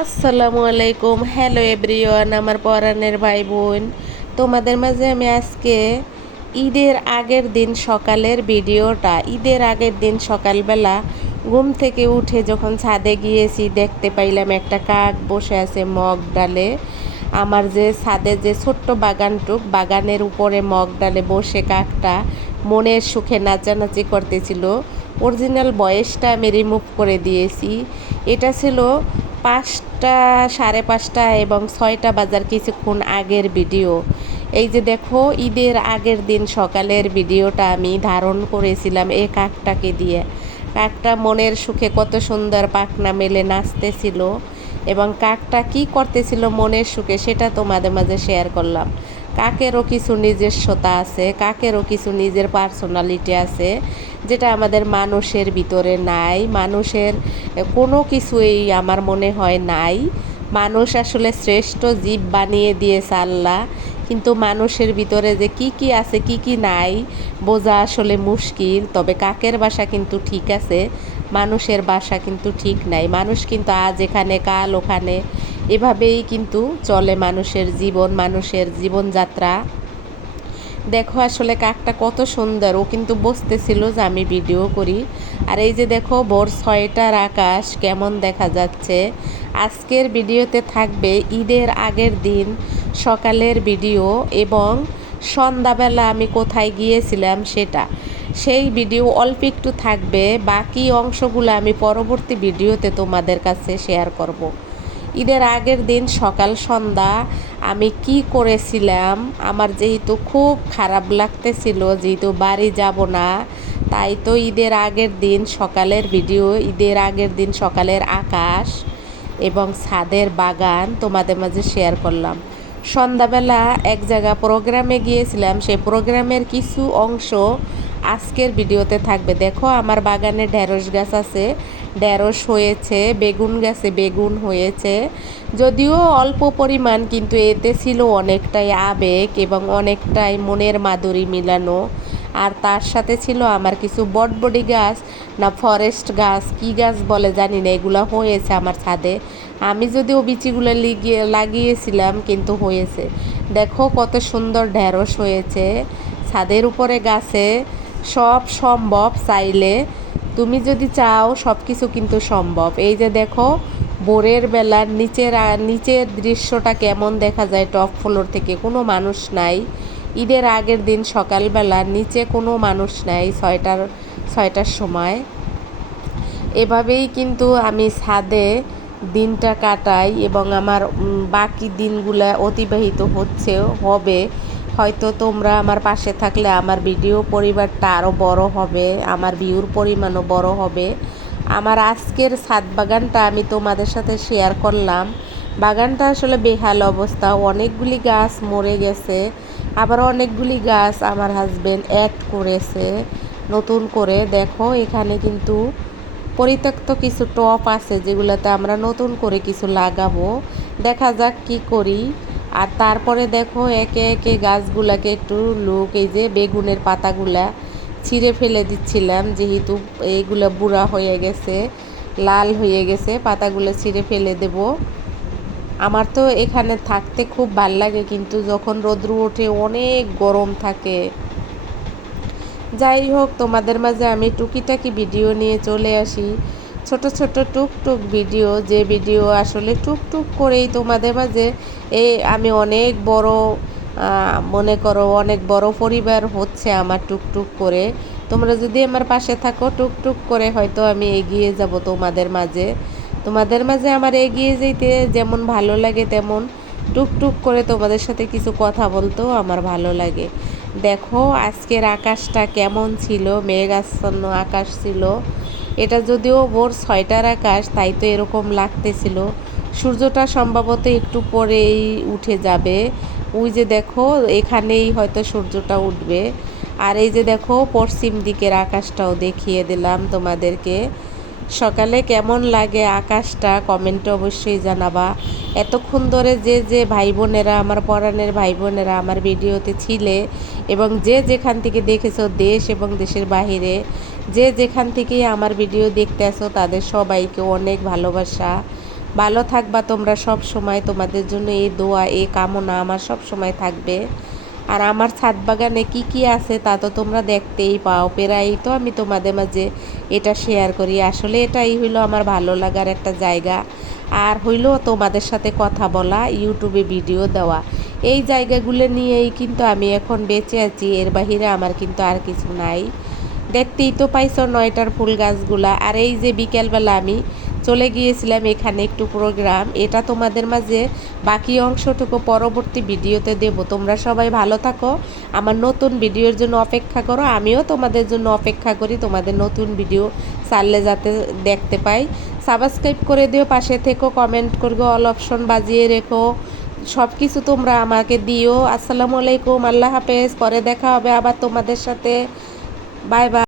আসসালামু আলাইকুম। Hello everyone, আমার পরাণের ভাই বোন। তোমাদের মাঝে আমি আজকে ঈদের আগের দিন সকালের ভিডিওটা, ঈদের আগের দিন সকালবেলা ঘুম থেকে উঠে যখন ছাদে গিয়েছি, দেখতে পাইলাম একটা কাক বসে আছে মগ ডালে। আমার যে ছাদে যে ছোট্ট বাগানের উপরে মগ ডালে বসে কাকটা মনের সুখে নাচানাচি করতেছিল। অরিজিনাল ভয়েসটা আমি রিমুভ করে দিয়েছি। এটা ছিল 5টা, 5:30 এবং 6টা বাজার কিছুক্ষণ আগের ভিডিও। এই যে দেখো, ঈদের আগের দিন সকালের ভিডিওটা আমি ধারণ করেছিলাম এই কাকটাকে দিয়ে। কাকটা মনের সুখে কত সুন্দর পাখনা মেলে নাচতেছিল এবং কাকটা কি করতেছিল মনের সুখে সেটা তোমাদের মাঝে শেয়ার করলাম। কাকেরও কিছু নিজস্বতা আছে, কাকেরও কিছু নিজের পার্সোনালিটি আছে, যেটা আমাদের মানুষের ভিতরে নাই। মানুষের কোনো কিছুই আমার মনে হয় নাই। মানুষ আসলে শ্রেষ্ঠ জীব বানিয়ে দিয়েছে আল্লাহ, কিন্তু মানুষের ভিতরে যে কি কি আছে কি কি নাই বোঝা আসলে মুশকিল। তবে কাকের বাসা কিন্তু ঠিক আছে, মানুষের বাসা কিন্তু ঠিক নাই। মানুষ কিন্তু আজ এখানে কাল ওখানে, এভাবেই কিন্তু চলে মানুষের জীবন, মানুষের জীবনযাত্রা। দেখো আসলে কাকটা কত সুন্দর, ও কিন্তু বসতেছিল যে আমি ভিডিও করি। আর এই যে দেখো, ভোর 6টার আকাশ কেমন দেখা যাচ্ছে। আজকের ভিডিওতে থাকবে ঈদের আগের দিন সকালের ভিডিও এবং সন্ধ্যাবেলা আমি কোথায় গিয়েছিলাম সেটা, সেই ভিডিও অল্প একটু থাকবে। বাকি অংশগুলো আমি পরবর্তী ভিডিওতে তোমাদের কাছে শেয়ার করব। ঈদের আগের দিন সকাল সন্ধ্যা আমি কি করেছিলাম, আমার যেহেতু খুব খারাপ লাগতেছিল, যেহেতু বাড়ি যাব না, তাই তো ঈদের আগের দিন সকালের ভিডিও, ঈদের আগের দিন সকালের আকাশ এবং ছাদের বাগান তোমাদের মাঝে শেয়ার করলাম। সন্ধ্যাবেলা এক জায়গা প্রোগ্রামে গিয়েছিলাম, সেই প্রোগ্রামের কিছু অংশ আজকের ভিডিওতে থাকবে। দেখো, আমার বাগানে ঢেঁড়স গাছ আছে, ঢেঁড়স হয়েছে, বেগুন গাছে বেগুন হয়েছে, যদিও অল্প পরিমাণ, কিন্তু এতে ছিল অনেকটাই আবেগ এবং অনেকটাই মনের মাধুরী মিলানো। আর তার সাথে ছিল আমার কিছু বটবডি গাছ, না ফরেস্ট গাছ, কি গাছ বলে জানি না, এগুলো হয়েছে আমার ছাদে। আমি যদিও বিচিগুলো লাগিয়েছিলাম, কিন্তু হয়েছে। দেখো কত সুন্দর ঢেঁড়স হয়েছে ছাদের উপরে গাছে। সব সম্ভব চাইলে, তুমি যদি চাও সব কিছু কিন্তু সম্ভব। এই যে দেখো, ভোরের বেলার নিচের দৃশ্যটা কেমন দেখা যায় টপ ফ্লোর থেকে, কোনো মানুষ নাই। ঈদের আগের দিন সকালবেলা নিচে কোনো মানুষ নাই, 6টার সময়। এভাবেই কিন্তু আমি ছাদে দিনটা কাটাই এবং আমার বাকি দিনগুলো অতিবাহিত হবে। হয়তো তোমরা আমার পাশে থাকলে আমার ভিডিও পরিবারটা আরও বড় হবে, আমার ভিউর পরিমাণও বড় হবে। আমার আজকের ছাদ বাগানটা আমি তোমাদের সাথে শেয়ার করলাম। বাগানটা আসলে বেহাল অবস্থা, অনেকগুলি গাছ মরে গেছে, আবার অনেকগুলি গাছ আমার হাজবেন্ড অ্যাড করেছে নতুন করে। দেখো, এখানে কিন্তু পরিত্যক্ত কিছু টব আছে যেগুলোতে আমরা নতুন করে কিছু লাগাবো, দেখা যাক কি করি। আর তারপরে দেখো, একে একে গাছগুলাকে একটু এই যে বেগুনের পাতাগুলা ছিঁড়ে ফেলে দিচ্ছিলাম, যেহেতু এইগুলো বুড়া হয়ে গেছে, লাল হয়ে গেছে, পাতাগুলো ছিঁড়ে ফেলে দেব। আমার তো এখানে থাকতে খুব ভাল লাগে, কিন্তু যখন রোদ্র ওঠে অনেক গরম থাকে। যাই হোক, তোমাদের মাঝে আমি টুকিটাকি ভিডিও নিয়ে চলে আসি, ছোট ছোট টুকটুক ভিডিও, যে ভিডিও আসলে টুকটুক করেই তোমাদের মাঝে আমি অনেক বড়, মনে করো অনেক বড় পরিবার হচ্ছে আমার টুকটুক করে। তোমরা যদি আমার পাশে থাকো, টুকটুক করে হয়তো আমি এগিয়ে যাব তোমাদের মাঝে আমার এগিয়ে যেতে যেমন ভালো লাগে, তেমন টুকটুক করে তোমাদের সাথে কিছু কথা বলতেও আমার ভালো লাগে। দেখো আজকের আকাশটা কেমন ছিল, মেঘাচ্ছন্ন আকাশ ছিল। এটা যদিও ভোর 6টার আকাশ, তাই তো এরকম লাগতেছিল। সূর্যটা সম্ভবত একটু পরেই উঠে যাবে। ওই যে দেখো, এখানেই হয়তো সূর্যটা উঠবে। আর এই যে দেখো, পশ্চিম দিকের আকাশটাও দেখিয়ে দিলাম তোমাদেরকে। সকালে কেমন লাগে আকাশটা কমেন্টে অবশ্যই জানাবা। এতক্ষণ ধরে যে ভাই বোনেরা, আমার পরাণের ভাই বোনেরা আমার ভিডিওতে ছিলে এবং যে যেখান থেকে দেখেছো, দেশ এবং দেশের বাহিরে যে যেখান থেকেই আমার ভিডিও দেখতে আসো, তাদের সবাইকে অনেক ভালোবাসা, ভালো থাকবা তোমরা সব সময়, তোমাদের জন্য এই দোয়া এই কামনা আমার সব সময় থাকবে। আর আমার ছাদ বাগানে কি কি আছে তা তো তোমরা দেখতেই পাও, প্রায়ই তো আমি তোমাদের মাঝে এটা শেয়ার করি। আসলে এটাই হইলো আমার ভালো লাগার একটা জায়গা, আর হইলো তোমাদের সাথে কথা বলা, ইউটিউবে ভিডিও দেওয়া, এই জায়গাগুলো নিয়েই কিন্তু আমি এখন বেঁচে আছি। এর বাহিরে আমার কিন্তু আর কিছু নাই। দেখতেই তো পাইছো 9টার ফুল গাছগুলা। আর এই যে বিকেলবেলা আমি চলে গিয়েছিলাম এখানে একটু প্রোগ্রাম, এটা তোমাদের মাঝে বাকি অংশটুকু পরবর্তী ভিডিওতে দেব। তোমরা সবাই ভালো থাকো, আমার নতুন ভিডিওর জন্য অপেক্ষা করো, আমিও তোমাদের জন্য অপেক্ষা করি, তোমাদের নতুন ভিডিও ছাড়লে যাতে দেখতে পাই। সাবস্ক্রাইব করে দিও, পাশে থেকো, কমেন্ট করবো, অল অপশন বাজিয়ে রেখো, সব কিছু তোমরা আমাকে দিও। আসসালামু আলাইকুম, আল্লাহ হাফেজ, পরে দেখা হবে আবার তোমাদের সাথে। Bye bye.